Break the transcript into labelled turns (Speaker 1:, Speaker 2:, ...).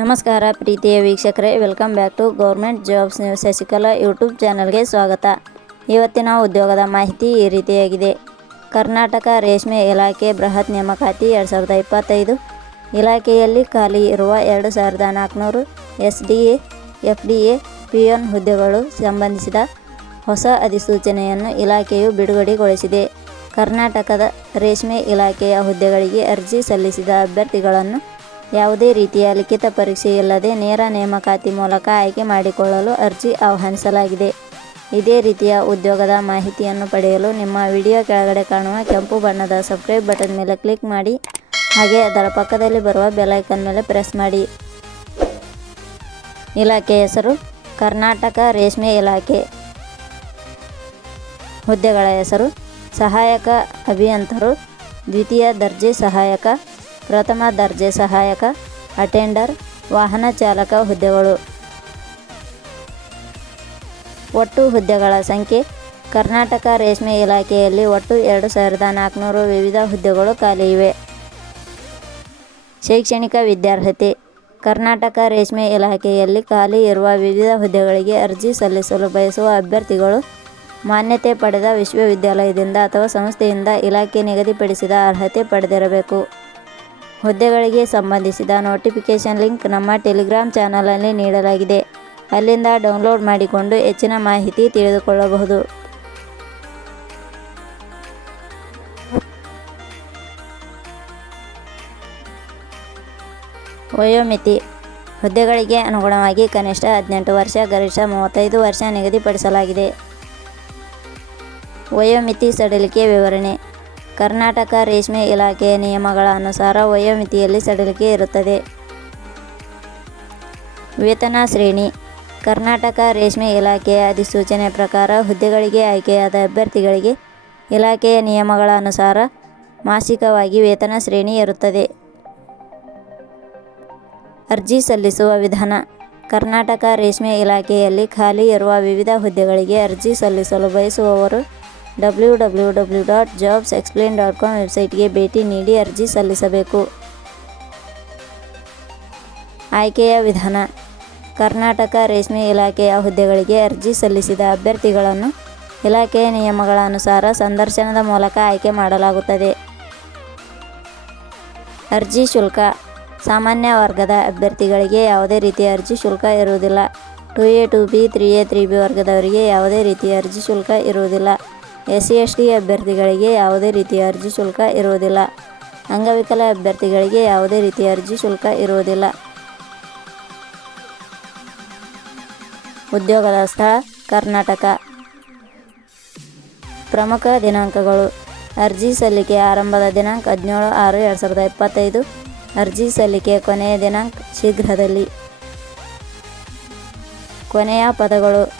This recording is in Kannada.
Speaker 1: ನಮಸ್ಕಾರ ಪ್ರೀತಿಯ ವೀಕ್ಷಕರೇ welcome back to government jobs news Shashikala YouTube ಚಾನಲ್ಗೆ ಸ್ವಾಗತ. ಇವತ್ತಿನ ಉದ್ಯೋಗದ ಮಾಹಿತಿ ಈ ರೀತಿಯಾಗಿದೆ. ಕರ್ನಾಟಕ ರೇಷ್ಮೆ ಇಲಾಖೆ ಬೃಹತ್ ನೇಮಕಾತಿ ಎರಡು ಸಾವಿರದ ಇಪ್ಪತ್ತೈದು. ಇಲಾಖೆಯಲ್ಲಿ ಖಾಲಿ ಇರುವ ಎರಡು ಸಾವಿರದ ನಾಲ್ಕುನೂರು S D A, F D A, P N ಹುದ್ದೆಗಳು ಸಂಬಂಧಿಸಿದ ಹೊಸ ಅಧಿಸೂಚನೆಯನ್ನು ಇಲಾಖೆಯು ಬಿಡುಗಡೆಗೊಳಿಸಿದೆ. ಕರ್ನಾಟಕದ ರೇಷ್ಮೆ ಇಲಾಖೆಯ ಹುದ್ದೆಗಳಿಗೆ ಅರ್ಜಿ ಸಲ್ಲಿಸಿದ ಅಭ್ಯರ್ಥಿಗಳನ್ನು ಯಾವುದೇ ರೀತಿಯ ಲಿಖಿತ ಪರೀಕ್ಷೆ ಇಲ್ಲದೆ ನೇರ ನೇಮಕಾತಿ ಮೂಲಕ ಆಯ್ಕೆ ಮಾಡಿಕೊಳ್ಳಲು ಅರ್ಜಿ ಆಹ್ವಾನಿಸಲಾಗಿದೆ. ಇದೇ ರೀತಿಯ ಉದ್ಯೋಗದ ಮಾಹಿತಿಯನ್ನು ಪಡೆಯಲು ನಿಮ್ಮ ವಿಡಿಯೋ ಕೆಳಗಡೆ ಕಾಣುವ ಕೆಂಪು ಬಣ್ಣದ ಸಬ್ಸ್ಕ್ರೈಬ್ ಬಟನ್ ಮೇಲೆ ಕ್ಲಿಕ್ ಮಾಡಿ, ಹಾಗೆ ಅದರ ಪಕ್ಕದಲ್ಲಿ ಬರುವ ಬೆಲೈಕನ್ ಮೇಲೆ ಪ್ರೆಸ್ ಮಾಡಿ. ಇಲಾಖೆ ಹೆಸರು ಕರ್ನಾಟಕ ರೇಷ್ಮೆ ಇಲಾಖೆ. ಹುದ್ದೆಗಳ ಹೆಸರು ಸಹಾಯಕ ಅಭಿಯಂತರು, ದ್ವಿತೀಯ ದರ್ಜೆ ಸಹಾಯಕ, ಪ್ರಥಮ ದರ್ಜೆ ಸಹಾಯಕ, ಅಟೆಂಡರ್, ವಾಹನ ಚಾಲಕ ಹುದ್ದೆಗಳು. ಒಟ್ಟು ಹುದ್ದೆಗಳ ಸಂಖ್ಯೆ, ಕರ್ನಾಟಕ ರೇಷ್ಮೆ ಇಲಾಖೆಯಲ್ಲಿ ಒಟ್ಟು ಎರಡು ಸಾವಿರದ ನಾಲ್ಕುನೂರು ವಿವಿಧ ಹುದ್ದೆಗಳು ಖಾಲಿ ಇವೆ. ಶೈಕ್ಷಣಿಕ ವಿದ್ಯಾರ್ಹತೆ, ಕರ್ನಾಟಕ ರೇಷ್ಮೆ ಇಲಾಖೆಯಲ್ಲಿ ಖಾಲಿ ಇರುವ ವಿವಿಧ ಹುದ್ದೆಗಳಿಗೆ ಅರ್ಜಿ ಸಲ್ಲಿಸಲು ಬಯಸುವ ಅಭ್ಯರ್ಥಿಗಳು ಮಾನ್ಯತೆ ಪಡೆದ ವಿಶ್ವವಿದ್ಯಾಲಯದಿಂದ ಅಥವಾ ಸಂಸ್ಥೆಯಿಂದ ಇಲಾಖೆ ನಿಗದಿಪಡಿಸಿದ ಅರ್ಹತೆ ಪಡೆದಿರಬೇಕು. ಹುದ್ದೆಗಳಿಗೆ ಸಂಬಂಧಿಸಿದ ನೋಟಿಫಿಕೇಷನ್ ಲಿಂಕ್ ನಮ್ಮ ಟೆಲಿಗ್ರಾಮ್ ಚಾನಲಲ್ಲಿ ನೀಡಲಾಗಿದೆ. ಅಲ್ಲಿಂದ ಡೌನ್ಲೋಡ್ ಮಾಡಿಕೊಂಡು ಹೆಚ್ಚಿನ ಮಾಹಿತಿ ತಿಳಿದುಕೊಳ್ಳಬಹುದು. ವಯೋಮಿತಿ. ಹುದ್ದೆಗಳಿಗೆ ಅನುಗುಣವಾಗಿ ಕನಿಷ್ಠ ಹದಿನೆಂಟು ವರ್ಷ, ಗರಿಷ್ಠ ಮೂವತ್ತೈದು ವರ್ಷ ನಿಗದಿಪಡಿಸಲಾಗಿದೆ. ವಯೋಮಿತಿ ಸಡಿಲಿಕೆ ವಿವರಣೆ. ಕರ್ನಾಟಕ ರೇಷ್ಮೆ ಇಲಾಖೆಯ ನಿಯಮಗಳ ಅನುಸಾರ ವಯೋಮಿತಿಯಲ್ಲಿ ಸಡಿಲಿಕೆ ಇರುತ್ತದೆ. ವೇತನ ಶ್ರೇಣಿ. ಕರ್ನಾಟಕ ರೇಷ್ಮೆ ಇಲಾಖೆಯ ಅಧಿಸೂಚನೆ ಪ್ರಕಾರ ಹುದ್ದೆಗಳಿಗೆ ಆಯ್ಕೆಯಾದ ಅಭ್ಯರ್ಥಿಗಳಿಗೆ ಇಲಾಖೆಯ ನಿಯಮಗಳ ಅನುಸಾರ ಮಾಸಿಕವಾಗಿ ವೇತನ ಶ್ರೇಣಿ ಇರುತ್ತದೆ ಅರ್ಜಿ ಸಲ್ಲಿಸುವ ವಿಧಾನ. ಕರ್ನಾಟಕ ರೇಷ್ಮೆ ಇಲಾಖೆಯಲ್ಲಿ ಖಾಲಿ ಇರುವ ವಿವಿಧ ಹುದ್ದೆಗಳಿಗೆ ಅರ್ಜಿ ಸಲ್ಲಿಸಲು ಬಯಸುವವರು W W W dot jobs explain dot com ವೆಬ್ಸೈಟ್ಗೆ ಭೇಟಿ ನೀಡಿ ಅರ್ಜಿ ಸಲ್ಲಿಸಬೇಕು. ಆಯ್ಕೆಯ ವಿಧಾನ. ಕರ್ನಾಟಕ ರೇಷ್ಮೆ ಇಲಾಖೆಯ ಹುದ್ದೆಗಳಿಗೆ ಅರ್ಜಿ ಸಲ್ಲಿಸಿದ ಅಭ್ಯರ್ಥಿಗಳನ್ನು ಇಲಾಖೆಯ ನಿಯಮಗಳ ಅನುಸಾರ ಸಂದರ್ಶನದ ಮೂಲಕ ಆಯ್ಕೆ ಮಾಡಲಾಗುತ್ತದೆ. ಅರ್ಜಿ ಶುಲ್ಕ. ಸಾಮಾನ್ಯ ವರ್ಗದ ಅಭ್ಯರ್ಥಿಗಳಿಗೆ ಯಾವುದೇ ರೀತಿಯ ಅರ್ಜಿ ಶುಲ್ಕ ಇರುವುದಿಲ್ಲ. Two A two B, three A, three B ವರ್ಗದವರಿಗೆ ಯಾವುದೇ ರೀತಿಯ ಅರ್ಜಿ ಶುಲ್ಕ ಇರುವುದಿಲ್ಲ. ಎಸ್ ಸಿ ಎಸ್ ಟಿ ಅಭ್ಯರ್ಥಿಗಳಿಗೆ ಯಾವುದೇ ರೀತಿಯ ಅರ್ಜಿ ಶುಲ್ಕ ಇರುವುದಿಲ್ಲ. ಅಂಗವಿಕಲ ಅಭ್ಯರ್ಥಿಗಳಿಗೆ ಯಾವುದೇ ರೀತಿಯ ಅರ್ಜಿ ಶುಲ್ಕ ಇರುವುದಿಲ್ಲ. ಉದ್ಯೋಗದ ಸ್ಥಳ, ಕರ್ನಾಟಕ. ಪ್ರಮುಖ ದಿನಾಂಕಗಳು. ಅರ್ಜಿ ಸಲ್ಲಿಕೆ ಆರಂಭದ ದಿನಾಂಕ ಹದಿನೇಳು ಆರು ಎರಡು ಸಾವಿರದ ಇಪ್ಪತ್ತೈದು. ಅರ್ಜಿ ಸಲ್ಲಿಕೆ ಕೊನೆಯ ದಿನಾಂಕ ಶೀಘ್ರದಲ್ಲಿ. ಕೊನೆಯ ಪದಗಳು.